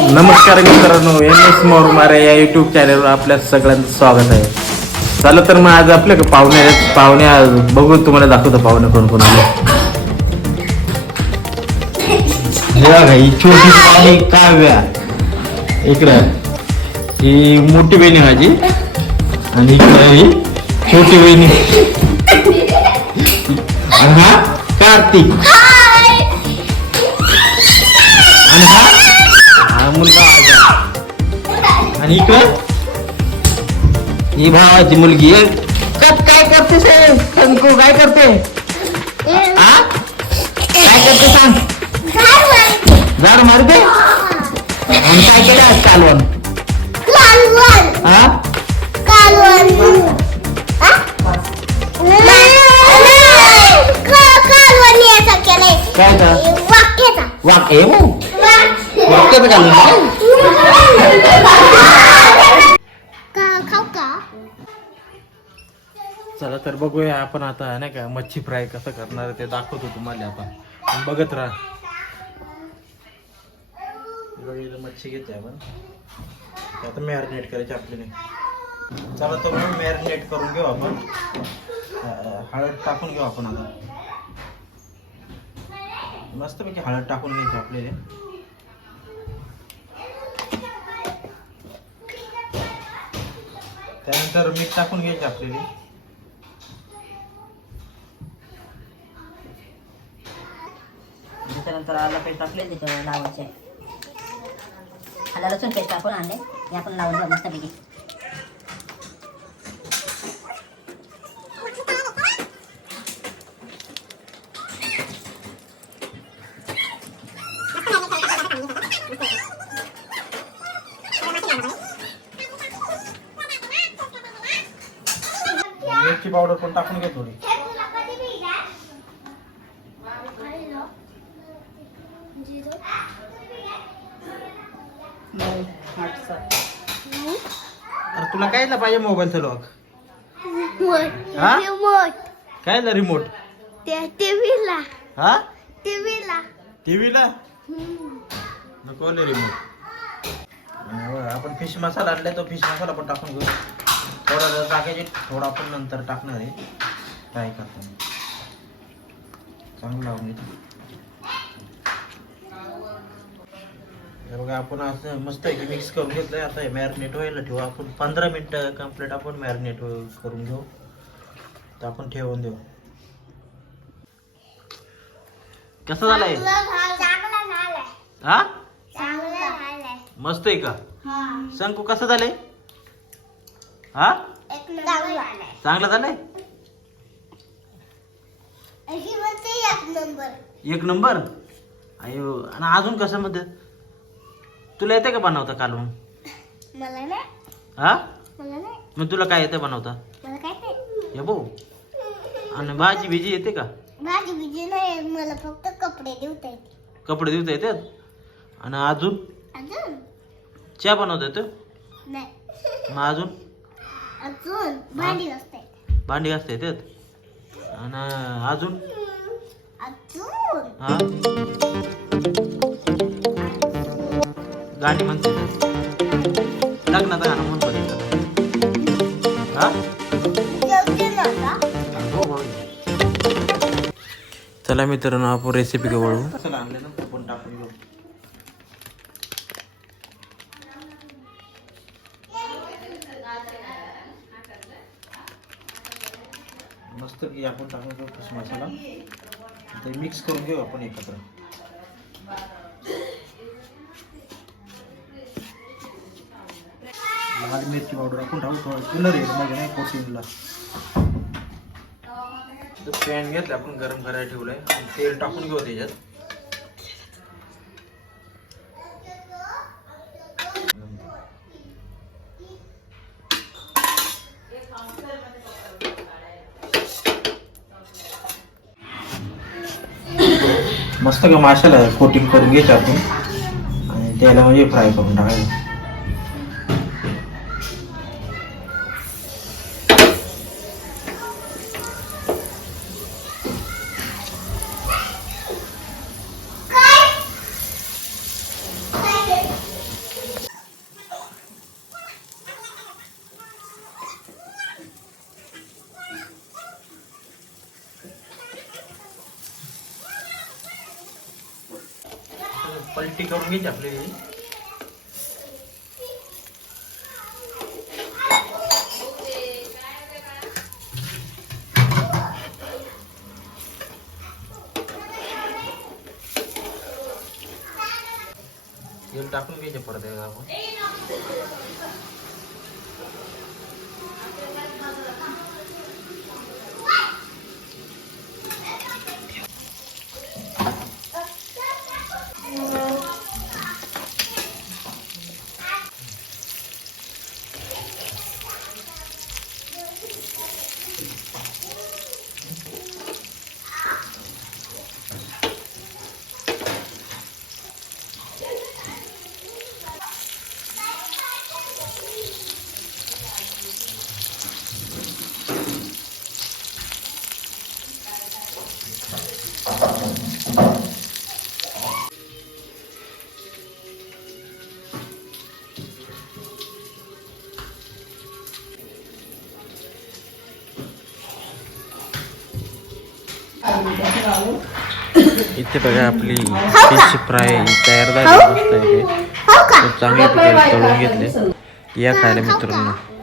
नमस्कार मित्रांनो, MS मोरमारे या युट्यूब चॅनलवर आपल्या सगळ्यांचं स्वागत आहे. चला तर मग आज आपल्या पाहुणे आज बघू, तुम्हाला दाखवतो पाहुणे कोण कोण आले. ही छोटी पाहुणी काव्या इकडं, ही मोठी बहिणी माझी आणि इकडं ही छोटी बहिणी आणि हा कार्तिक आणि हा मुलगा आजा आणि इकडं ही भावाची मुलगी आहे. काय करते शंकू, काय करते? काय करते सांग? झाड मारते. आणि काय केलं आज कालवण? काय वाक्य वाक्याचं कालवण चला तर बघूया आपण आता, नाही का, मच्छी फ्राय कसं करणार ते दाखवतो तुम्हाला आपण. बघत राहा. मच्छी घेते आपण आता, मॅरिनेट करायची आपल्याला. चला तर मग मॅरिनेट करून घेऊ आपण. हळद टाकून घेऊ आपण आता. मस्तपैकी हळद टाकून घ्यायची आपल्याला. त्यानंतर मीठ टाकून घ्यायचे आपल्याला. त्याच्यानंतर आलं पेस्ट टाकले, त्याच्यावर लावायचे. आलं लसूण पेस्ट टाकून आणले, हे आपण लावून घेऊ मस्तपैकी. मिरची पावडर पण टाकून घे थोडी. अरे तुला काय पाहिजे मोबाईलचं लॉक? काय ना रिमोट? टीव्हीला टीव्हीला नको रिमोट. आपण फिश मसाला आणलाय, तो फिश मसाला पण टाकून घेऊ. थोडा टाकायचे, थोडा आपण नंतर टाकणार आहे फ्राय करताना. चांगलं लावून घेतो. हे बघा, आपण असं मस्त मिक्स करून घेतलंय. आता हे मॅरिनेट व्हायला ठेवू आपण. 15 मिनिटं कम्प्लीट आपण मॅरिनेट करून घेऊ. तर आपण ठेवून देऊ. कसं झालंय? हा, मस्त आहे का? शंकू कसं झालंय? हा, चांगलं झालंय. एक नंबर. अयो, आणि अजून कसं मध्ये तुला येते का बनवता कालवण? मला नाही. हा, मला नाही. मग तुला काय येते बनवता? मला काय नाही. हे भाऊ, आणि भाजी बिजी येते का? भाजी बिजी नाही, मला फक्त कपडे धुता येते. कपडे धुता येतात. आणि अजून अजून चहा बनवता येतो? नाही. मग अजून भांडी घासता येते. भांडी घासता येतात. आणि अजून हा, गाणी म्हणते लग्नात गाणं म्हणून बघितलं. हा, चला मित्रांनो, आपण रेसिपी वळू. कसं आणलं ना आपण टाकून घेऊ. मस्त की आपण टाकून घेऊ फिश मसाला. ते मिक्स करून घेऊ आपण एकत्र. लाल मिरची पावडर आपण टाकू. थोडं कलर येईल म्हणजे नाही कोथिंबीरला. पॅन घेतलं आपण, गरम करायला ठेवलंय. तेल टाकून घेऊ त्याच्यात. मस्त का माशाला कोटिंग करून घ्यायचं आपण आणि त्याला म्हणजे फ्राय करून टाकायचं. करून घ्यायची आपल्याला. तेल टाकून घ्यायचे परत एकदा आपण. इथे बघा आपली फिश फ्राय तयार झाली. मस्त आहे. खूप चांगल्या प्रकारे तळून घेतले. या खायला मित्रांनो.